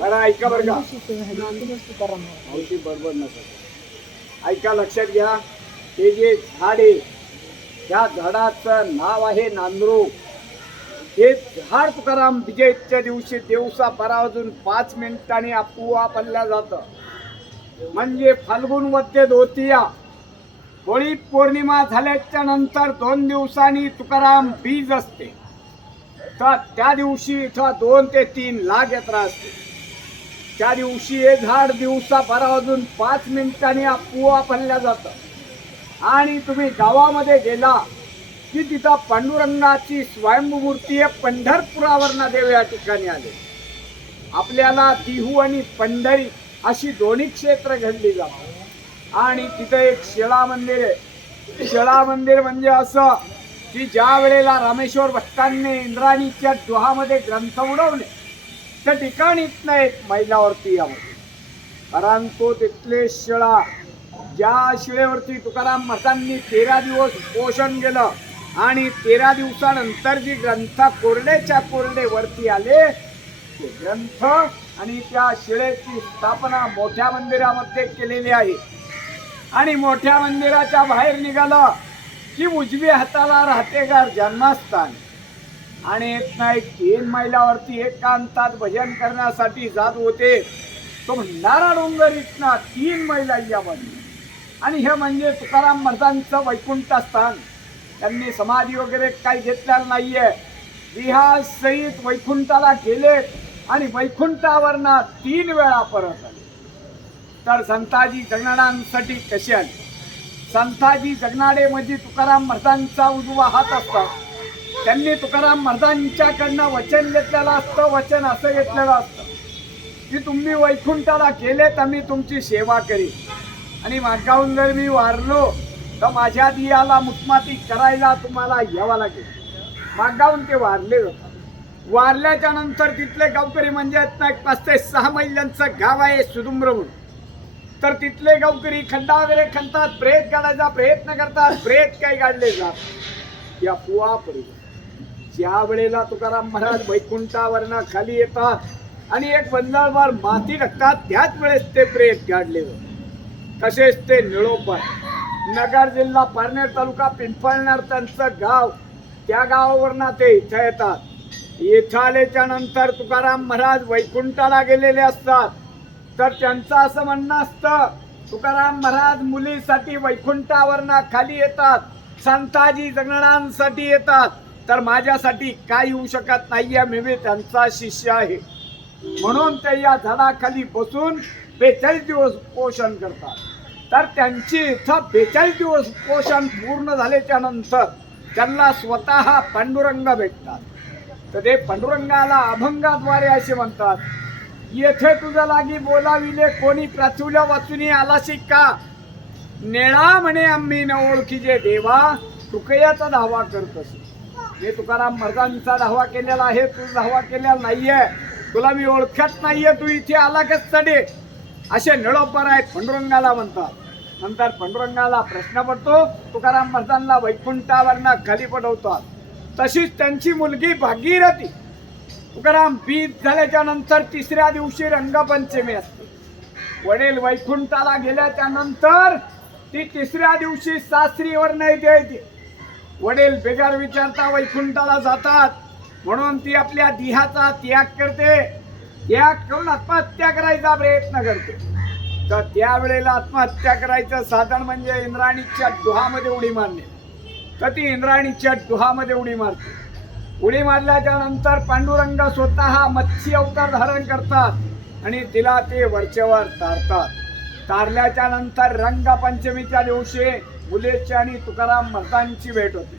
बरं ऐका बरं का. मावशी बरोबर नसत. ऐका लक्षात घ्या. हे जे झाड आहे त्या झाडाचं नाव आहे नांदरू. हे झाड तुकाराम विजयच्या दिवशी दिवसा बारा वाजून पाच मिनिटांनी आपुआ पडल्या जातं. म्हणजे फाल्गुन वद्य दोतिया होळी पौर्णिमा झाल्याच्यानंतर दोन दिवसांनी तुकाराम बीज असते. तर त्या दिवशी इथं दोन ते तीन लाख यात्रा असते. त्या दिवशी हे झाड दिवसा बारा वाजून पाच मिनिटांनी आपुआ पडल्या जातं. आणि तुम्ही गावामध्ये गेला की तिथं पांडुरंगाची स्वयंमूर्ती आहे पंढरपुरावरनं देव या ठिकाणी आले. आपल्याला दिहू आणि पंढरी अशी दोन्ही क्षेत्र घडली जातात आणि तिथं एक शिळा मंदिर आहे. शिळा मंदिर म्हणजे असं की ज्या वेळेला रामेश्वर भट्टांनी इंद्राणीच्या डोहामध्ये ग्रंथ उडवले त्या ठिकाणीतनं नाहीत मैलावरती यावं. परंतु तिथले शिळा ज्या शिळेवरती तुकाराम महाराजांनी तेरा दिवस पोषण केलं आणि तेरा दिवसानंतर जी ग्रंथ कोरडेच्या कोरडे वरती आले ते ग्रंथ आणि त्या शिळेची स्थापना मोठ्या मंदिरामध्ये केलेली आहे. आणि मोठ्या मंदिराच्या बाहेर निघालं की उजव्या हाताला राहतेगार जन्मस्थान. आणि एक ना एक तीन मैलावरती एकांतात भजन करण्यासाठी जात होते. तो भंडारा डोंगर इथना तीन मैला यामध्ये आणि हे म्हणजे तुकाराम महाराजांचं वैकुंठ स्थान त्यांनी समाधी वगैरे काही घेतलेलं आहे बिहार सहित वैकुंठाला गेले आणि वैकुंठावरनं तीन वेळा परत आले. तर संताजी जगणाऱ्यांसाठी कसे आले? संताजी जगनाडे मध्ये तुकाराम महाराजांचा उजवा हात असतात त्यांनी तुकाराम महाराजांच्याकडनं वचन घेतलेलं असतं वचन असं घेतलेलं असतं. की तुम्ही वैकुंठाला गेलेत आम्ही तुमची सेवा करी. आणि मागाहून जर मी वारलो तर माझ्या दियाला मुखमाती करायला तुम्हाला यावं लागेल. मागाहून ते वारले जातात. वारल्याच्या नंतर तिथले गावकरी म्हणजे आहेत ना एक पाच ते सहा मैल्यांचं गाव आहे सुदुम्र म्हणून तर तिथले गावकरी खड्डा वगैरे खणतात प्रेत काढायचा प्रयत्न करतात प्रेत काही काढले जात या पुवा ज्या वेळेला तुकाराम महाराज वैकुंठावरनं खाली येतात आणि एक बंजाळवार माती टाकतात त्याच वेळेस ते प्रेत काढले तसेच ते निळोपर नगर जिल्हा पारनेर तालुका पिंपळणार त्यांचं गाव. त्या गावावरनं ते इथं येतात. इथं आल्याच्यानंतर तुकाराम महाराज वैकुंठाला गेलेले असतात. तर त्यांचं असं म्हणणं असतं तुकाराम महाराज मुलीसाठी वैकुंठावरना खाली येतात संताजी जगणांसाठी येतात. तर माझ्यासाठी काय येऊ शकत नाहीये मी बी त्यांचा शिष्य आहे. म्हणून ते या झाडाखाली बसून बेचाळीस दिवस पोषण करतात. तर त्यांची इथं बेचाळीस दिवस पोषण पूर्ण झाल्याच्यानंतर त्यांना स्वतः पांडुरंग भेटतात. तर ते पांडुरंगाला अभंगाद्वारे असे म्हणतात येथे तुझा लागी बोलाविले कोणी प्राचुल्या वाचुनी आलाशी का नेळा म्हणे आम्ही न ओळखीचे देवा तुकयाचा धावा करत हे मी तुकाराम मर्दांचा धावा केलेला आहे तू धावा केलेला नाहीये. तुला मी ओळखत नाहीये तू इथे आला कशासाठी असे निळोपर आहेत पंडुरंगाला म्हणतात. नंतर पंडुरंगाला प्रश्न पडतो तुकाराम मर्दांना वैकुंठावरनं खाली पडवतात. तशीच त्यांची मुलगी भागीरथी. तुकाराम बीज झाल्याच्यानंतर तिसऱ्या दिवशी रंगपंचमी असते. वडील वैकुंठाला गेल्याच्यानंतर ती तिसऱ्या दिवशी सासरीवर नाही द्यायची. वडील बेगार विचारता वैकुंठाला जातात. म्हणून ती आपल्या देहाचा त्याग करते. त्याग करून आत्महत्या करायचा प्रयत्न करते. तर त्यावेळेला आत्महत्या करायचं साधन म्हणजे इंद्राणीच्या डोहामध्ये उडी मारणे. तर ती इंद्राणीच्या डोहामध्ये उडी मारते. उडी मारल्याच्या नंतर पांडुरंग स्वतः मत्स्य अवतार धारण करतात आणि तिला ते वरचेवर तारतात. तारल्याच्या नंतर रंगपंचमीच्या दिवशी मुलेची आणि तुकाराम महाराजांची भेट होते.